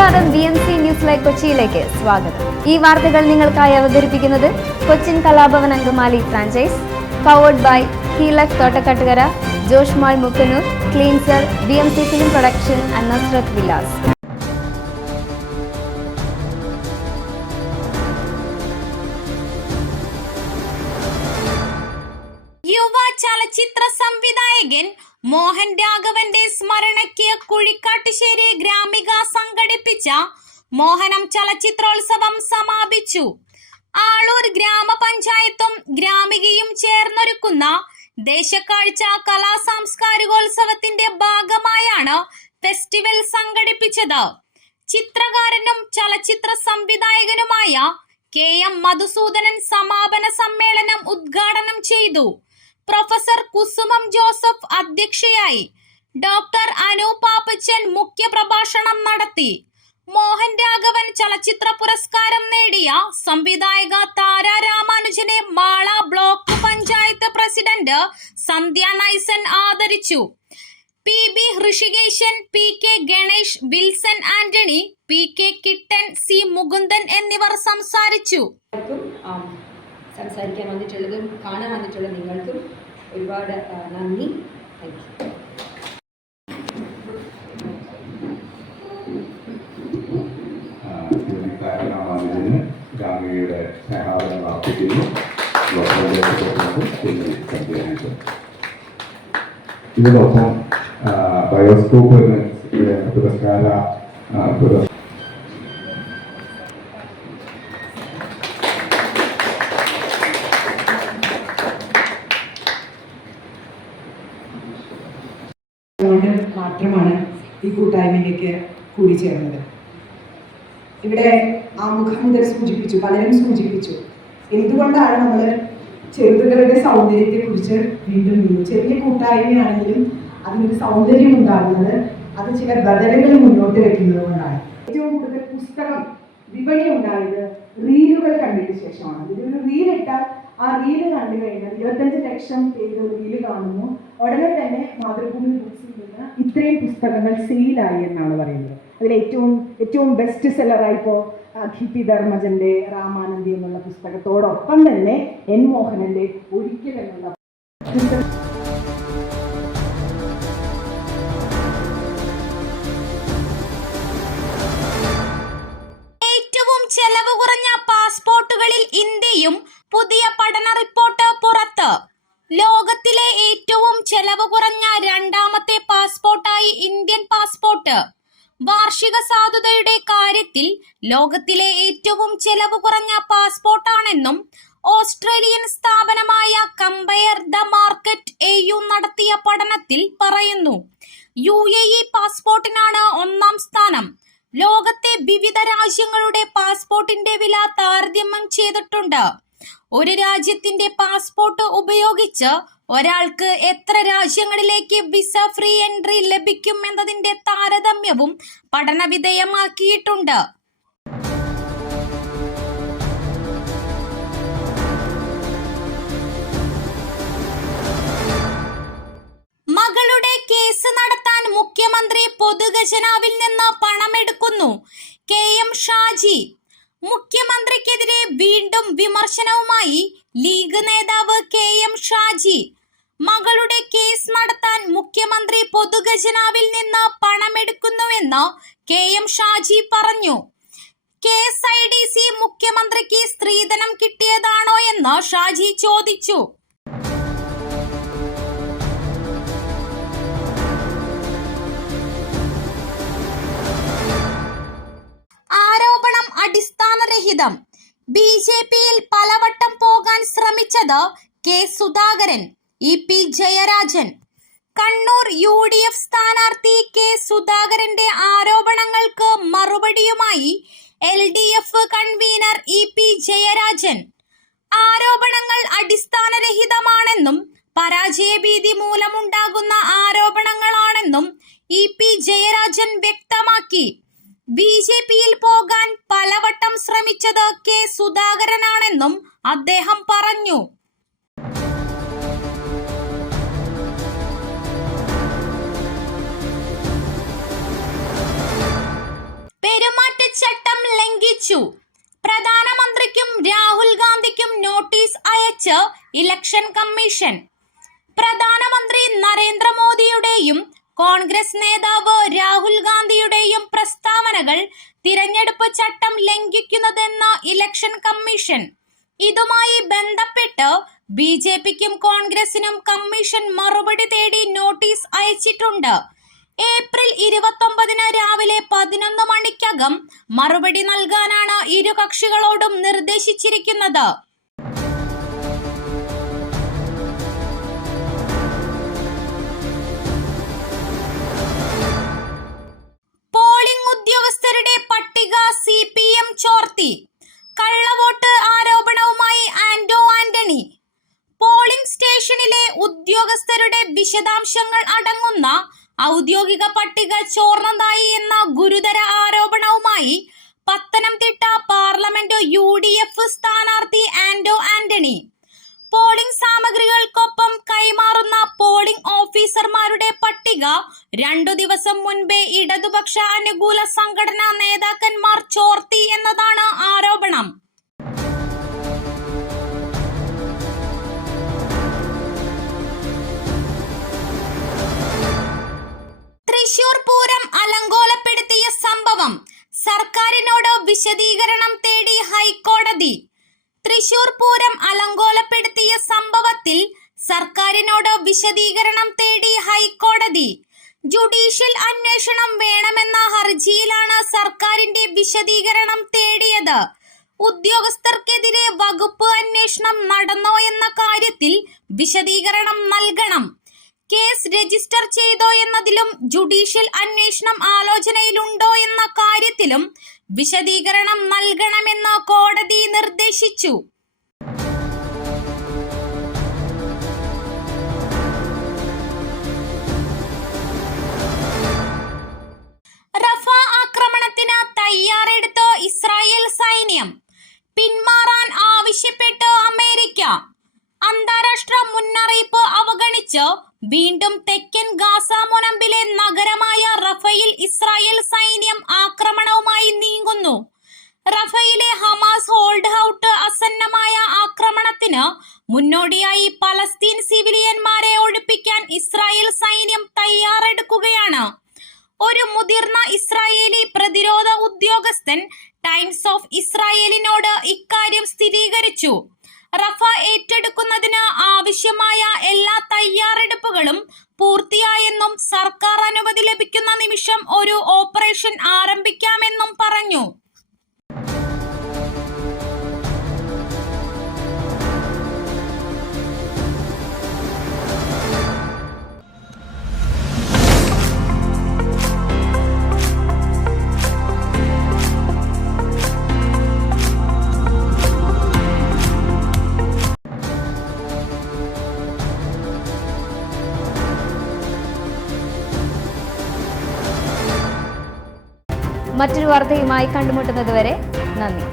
നമസ്കാരം, BMC news live കൊച്ചിയിലേക്ക് സ്വാഗതം. ഈ വാർത്തകൾ നിങ്ങൾക്കായി അവതരിപ്പിക്കുന്നത് Cochin Kalabhavan Angamaly franchise, powered by ഹീലക് Thottakkattukara, Josh mall Mookkannoor, cleanser, BMC film production and Nazareth Vilas. യുവ ചലച്ചിത്ര സംവിധായകൻ മോഹൻ രാഘവന്റെ സ്മരണയ്ക്ക് കുഴിക്കാട്ടുശ്ശേരി ഗ്രാമിക സംഘടിപ്പിച്ച മോഹനം ചലച്ചിത്രോത്സവം സമാപിച്ചു. ആളൂർ ഗ്രാമപഞ്ചായത്തും ഗ്രാമികയും ചേർന്നൊരുക്കുന്ന ദേശക്കാഴ്ച കലാ സാംസ്കാരികോത്സവത്തിന്റെ ഭാഗമായാണ് ഫെസ്റ്റിവൽ സംഘടിപ്പിച്ചത്. ചിത്രകാരനും ചലച്ചിത്ര സംവിധായകനുമായ KM മധുസൂദനൻ സമാപന സമ്മേളനം ഉദ്ഘാടനം ചെയ്തു. പ്രൊഫസർ കുസുമം ജോസഫ് അധ്യക്ഷയായി. ഡോക്ടർ അനു പാപ്പച്ചൻ മുഖ്യപ്രഭാഷണം നടത്തി. മോഹൻ രാഘവൻ ചലച്ചിത്ര പുരസ്കാരം നേടിയ സംവിധായക താര രാമാനുജനെ മാള ബ്ലോക്ക് പഞ്ചായത്ത് പ്രസിഡന്റ് സന്ധ്യ നൈസൻ ആദരിച്ചു. PB Rishikesan, PK Ganesh, Wilson Antony, PK കിട്ടൻ, C മുകുന്ദൻ എന്നിവർ സംസാരിച്ചു. സംസാരിക്കാൻ വന്നിട്ടുള്ളതും കാണാൻ വന്നിട്ടുള്ള നിങ്ങൾക്കും ഒരുപാട് നന്ദി. ഗാമികയുടെ സ്നേഹാദരം അർപ്പിക്കുന്നു. ഇതിനൊപ്പം ബയോസ്കോപ്പ് പുരസ്കാര മാത്രമാണ് ഈ കൂട്ടായ്മയിലേക്ക് കൂടിച്ചേർന്നത്. ഇവിടെ ആമുഖം മുതൽ സൂചിപ്പിച്ചു, പലരും സൂചിപ്പിച്ചു, എന്തുകൊണ്ടാണ് നമ്മൾ ചെറുതുകളുടെ സൗന്ദര്യത്തെക്കുറിച്ച് വീണ്ടും ചെറിയ കൂട്ടായ്മയാണെങ്കിലും അതിനൊരു സൗന്ദര്യം ഉണ്ടാകുന്നത് അത് ചില ബദലുകൾ മുന്നോട്ട് വെക്കുന്നത് കൊണ്ടാണ്. ഏറ്റവും കൂടുതൽ പുസ്തകം വിപണി ഉണ്ടായത് റീലുകൾ കണ്ടതിന് ശേഷമാണ്. ഇതൊരു റീലിട്ടാൽ ആ റീല് കണ്ടു കഴിഞ്ഞാൽ 25 ലക്ഷം പേര് റീല് കാണുന്നു. ഉടനെ തന്നെ മാതൃഭൂമി ബുക്സിൽ നിന്ന് ഇത്രയും പുസ്തകങ്ങൾ സെയിലായി എന്നാണ് പറയുന്നത്. അതിൽ ഏറ്റവും ബെസ്റ്റ് സെല്ലറായി ഇപ്പോൾ ഖിപി ധർമ്മജന്റെ രാമാനന്ദി എന്നുള്ള പുസ്തകത്തോടൊപ്പം തന്നെ N മോഹനന്റെ ഒരിക്കൽ എന്നുള്ള ഏറ്റവും ചെലവ് കുറഞ്ഞ പാസ്പോർട്ടുകളിൽ ഇന്ത്യയും പുതിയ പഠന റിപ്പോർട്ട് പുറത്ത്. ലോകത്തിലെ ഏറ്റവും ചെലവ് കുറഞ്ഞ രണ്ടാമത്തെ പാസ്പോർട്ടായി ഇന്ത്യൻ പാസ്പോർട്ട്. വാർഷിക സാധുതയുടെ കാര്യത്തിൽ ലോകത്തിലെ ഏറ്റവും ചെലവ് കുറഞ്ഞ പാസ്പോർട്ടാണെന്നും ഓസ്ട്രേലിയൻ സ്ഥാപനമായ കമ്പയർ ദ മാർക്കറ്റ് AU നടത്തിയ പഠനത്തിൽ പറയുന്നു. UAE പാസ്പോർട്ടിനാണ് 1-ാം സ്ഥാനം. ലോകത്തെ വിവിധ രാജ്യങ്ങളുടെ പാസ്പോർട്ടിന്റെ വില താരതമ്യം ചെയ്തിട്ടുണ്ട്. ഒരു രാജ്യത്തിന്റെ പാസ്പോർട്ട് ഉപയോഗിച്ച് ഒരാൾക്ക് എത്ര രാജ്യങ്ങളിലേക്ക് വിസ ഫ്രീ എൻട്രി ലഭിക്കും എന്നതിന്റെ താരതമ്യവും പഠനവിധേയമാക്കിയിട്ടുണ്ട്. മകളുടെ കേസ് നടത്താൻ മുഖ്യമന്ത്രി പൊതുഖജനാവിൽ നിന്ന് പണമെടുക്കുന്നു. KM ഷാജി. മുഖ്യമന്ത്രിക്കെതിരെ വീണ്ടും വിമർശനവുമായി ലീഗ് നേതാവ് KM ഷാജി. മകളുടെ കേസ് നടത്താൻ മുഖ്യമന്ത്രി പൊതുഖജനാവിൽ നിന്ന് പണമെടുക്കുന്നുവെന്ന് KM ഷാജി പറഞ്ഞു. KSIDC മുഖ്യമന്ത്രിക്ക് സ്ത്രീധനം കിട്ടിയതാണോ എന്ന് ഷാജി ചോദിച്ചു. ആരോപണം അടിസ്ഥാനരഹിതം. BJPയിൽ പലവട്ടം പോകാൻ ശ്രമിച്ചത് K Sudhakaran, EP Jayarajan. Kannur UDF സ്ഥാനാർത്ഥി K സുധാകരന്റെ ആരോപണങ്ങൾക്ക് മറുപടിയുമായി LDF കൺവീനർ EP ജയരാജൻ. ആരോപണങ്ങൾ അടിസ്ഥാനരഹിതമാണെന്നും പരാജയഭീതി മൂലമുണ്ടാകുന്ന ആരോപണങ്ങളാണെന്നും EP ജയരാജൻ വ്യക്തമാക്കി. BJPയിൽ പോകാൻ പലവട്ടം ശ്രമിച്ചത് K സുധാകരനാണെന്നും അദ്ദേഹം പറഞ്ഞു. പെരുമ ഇലക്ഷൻ കമ്മീഷൻ. പ്രധാനമന്ത്രി നരേന്ദ്രമോദിയുടെയും കോൺഗ്രസ് നേതാവ് രാഹുൽ ഗാന്ധിയുടെയും പ്രസ്താവനകൾ തിരഞ്ഞെടുപ്പ് ചട്ടം ലംഘിക്കുന്നതെന്ന് ഇലക്ഷൻ കമ്മീഷൻ. ഇതുമായി ബന്ധപ്പെട്ട് BJPക്കും കോൺഗ്രസിനും കമ്മീഷൻ മറുപടി തേടി നോട്ടീസ് അയച്ചിട്ടുണ്ട്. ഏപ്രിൽ 29 രാവിലെ 11 മണിക്കകം മറുപടി നൽകാനാണ് ഇരു കക്ഷികളോടും നിർദ്ദേശിച്ചിരിക്കുന്നത്. പോളിംഗ് ഉദ്യോഗസ്ഥരുടെ പട്ടിക CPM ചോർത്തി. കള്ളവോട്ട് ആരോപണവുമായി ആന്റണി. പോളിംഗ് സ്റ്റേഷനിലെ ഉദ്യോഗസ്ഥരുടെ വിശദാംശങ്ങൾ അടങ്ങുന്ന ഔദ്യോഗിക പട്ടിക ചോർന്നതായി എന്ന ഗുരുതര ആരോപണവുമായി പത്തനംതിട്ട പാർലമെന്റ് UDF സ്ഥാനാർത്ഥി ആന്റണി. പോളിംഗ് സാമഗ്രികൾക്കൊപ്പം കൈമാറുന്ന പോളിംഗ് ഓഫീസർമാരുടെ പട്ടിക 2 ദിവസം മുൻപേ ഇടതുപക്ഷ അനുകൂല സംഘടനാ നേതാക്കന്മാർ ചോർത്തി എന്നതാണ് ആരോപണം. തൃശൂർ പൂരം അലങ്കോലപ്പെടുത്തിയ സംഭവം സർക്കാരിനോട് വിശദീകരണം തേടി ഹൈക്കോടതി. തൃശൂർ പൂരം അലങ്കോലപ്പെടുത്തിയ സംഭവത്തിൽ സർക്കാരിനോട് വിശദീകരണം തേടി ഹൈക്കോടതി. ജുഡീഷ്യൽ അന്വേഷണം വേണമെന്ന ഹർജിയിലാണ് സർക്കാരിന്റെ വിശദീകരണം തേടിയത്. ഉദ്യോഗസ്ഥർക്കെതിരെ വകുപ്പ് അന്വേഷണം നടന്നോ എന്ന കാര്യത്തിൽ വിശദീകരണം നൽകണം. കേസ് രജിസ്റ്റർ ചെയ്തോ എന്നതിലും ജുഡീഷ്യൽ അന്വേഷണം ആലോചനയിലുണ്ടോ എന്ന കാര്യത്തിലും വിശദീകരണം നൽകണമെന്ന് കോടതി നിർദ്ദേശിച്ചു. റഫ ആക്രമണത്തിന് തയ്യാറെടുത്ത് ഇസ്രായേൽ സൈന്യം. പിന്മാറാൻ ആവശ്യപ്പെട്ട് അമേരിക്ക. അന്താരാഷ്ട്ര മുന്നറിയിപ്പ് അവഗണിച്ച് വീണ്ടും തെക്കൻ ഗാസ മുനമ്പിലെ നഗരമായ റഫയിൽ ഇസ്രായേൽ സൈന്യം ആക്രമണവുമായി നീങ്ങുന്നു. റഫയിലെ ഹമാസ് ഹോൾഡ് ഔട്ട് ആസന്നമായ ആക്രമണത്തിന് മുന്നോടിയായി പലസ്തീൻ സിവിലിയന്മാരെ ഒഴിപ്പിക്കാൻ ഇസ്രായേൽ സൈന്യം തയ്യാറെടുക്കുകയാണ്. ഒരു മുതിർന്ന ഇസ്രായേലി പ്രതിരോധ ഉദ്യോഗസ്ഥൻ ടൈംസ് ഓഫ് ഇസ്രായേലിനോട് ഇക്കാര്യം സ്ഥിരീകരിച്ചു. റഫ ഏറ്റെടുക്കുന്നതിന് ആവശ്യമായ എല്ലാ തയ്യാറെടുപ്പുകളും പൂർത്തിയായെന്നും സർക്കാർ അനുമതി ലഭിക്കുന്ന നിമിഷം ഒരു ഓപ്പറേഷൻ ആരംഭിക്കാമെന്നും പറഞ്ഞു. മറ്റൊരു വാർത്തയുമായി കണ്ടുമുട്ടുന്നതുവരെ നന്ദി.